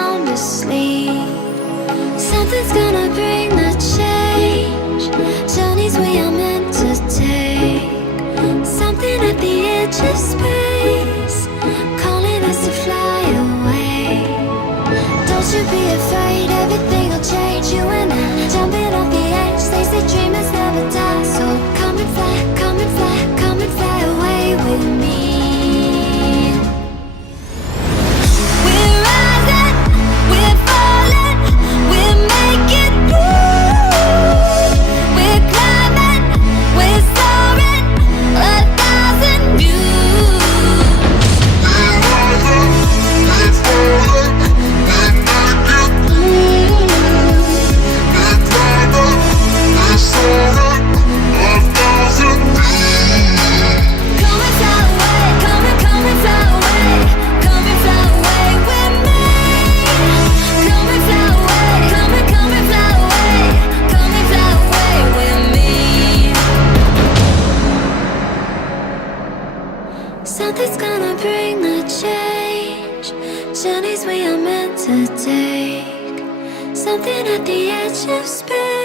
sound asleep. Something's gonna bring the change. Journeys we are meant to take. Something at the edge of space, calling us to fly away. Don't you be afraid, everything will change. You and I, jumping off the edge. They say dreamers never die, so come and fly, come and fly, come and fly away with me. We're rising, we're falling, we're making through. We're climbing, we're soaring, 1,000 views. We're rising, we're falling, we're making through. We're climbing, we're soaring, 1,000 views. Come and fly away, come and fly away, come and fly away with me. Come and fly away, come and fly away, come and fly away with me. Something's gonna bring the change. Journeys we are meant to take. Something at the edge of space.